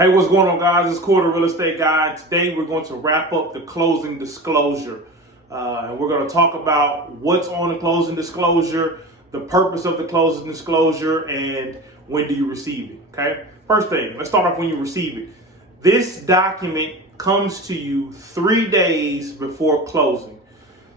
Hey, what's going on, guys? It's Cory, the real estate guy. And today we're going to wrap up the closing disclosure. And we're going to talk about what's on the closing disclosure, the purpose of the closing disclosure, and when do you receive it, okay? First thing, let's start off when you receive it. This document comes to you 3 days before closing.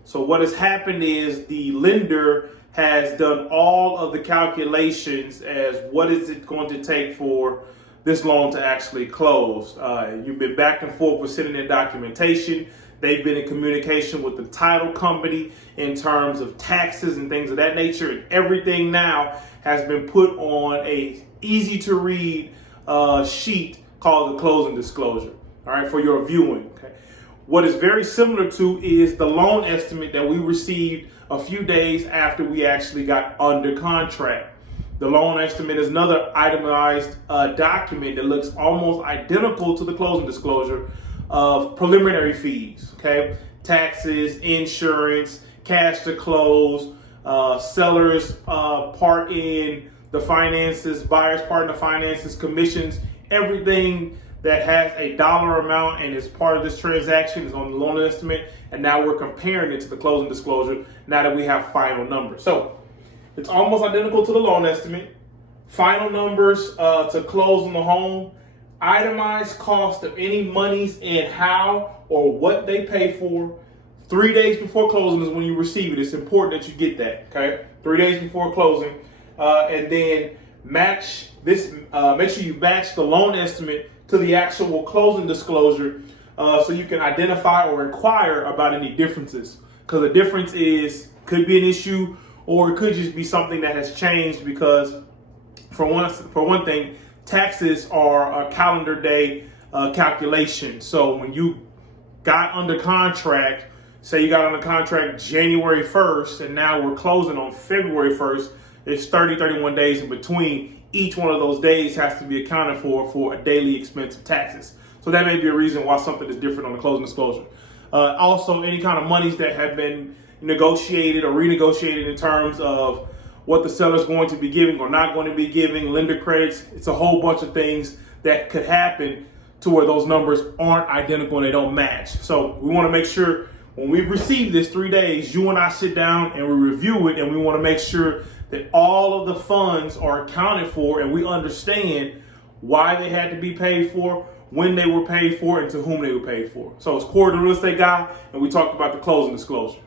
So what has happened is the lender has done all of the calculations as what is it going to take for this loan to actually close. You've been back and forth with sending in documentation. They've been in communication with the title company in terms of taxes and things of that nature. And everything now has been put on a easy to read sheet called the closing disclosure, all right, for your viewing. Okay. What is very similar to is the loan estimate that we received a few days after we actually got under contract. The loan estimate is another itemized document that looks almost identical to the closing disclosure of preliminary fees, okay? Taxes, insurance, cash to close, sellers part in the finances, buyers part in the finances, commissions, everything that has a dollar amount and is part of this transaction is on the loan estimate. And now we're comparing it to the closing disclosure now that we have final numbers. So it's almost identical to the loan estimate. Final numbers to close on the home. Itemized cost of any monies and how or what they pay for. 3 days before closing is when you receive it. It's important that you get that, okay? 3 days before closing. And then match this, make sure you match the loan estimate to the actual closing disclosure so you can identify or inquire about any differences. Because the difference could be an issue, or it could just be something that has changed because, for one thing, taxes are a calendar day calculation. So when you got under contract, say you got under contract January 1st, and now we're closing on February 1st, it's 31 days in between. Each one of those days has to be accounted for a daily expense of taxes. So that may be a reason why something is different on the closing disclosure. Also, any kind of monies that have been negotiated or renegotiated in terms of what the seller's going to be giving or not going to be giving, lender credits. It's a whole bunch of things that could happen to where those numbers aren't identical and they don't match. So we want to make sure when we receive this 3 days, you and I sit down and we review it, and we want to make sure that all of the funds are accounted for and we understand why they had to be paid for, when they were paid for, and to whom they were paid for. So it's Cory, the real estate guy, and we talked about the closing disclosure.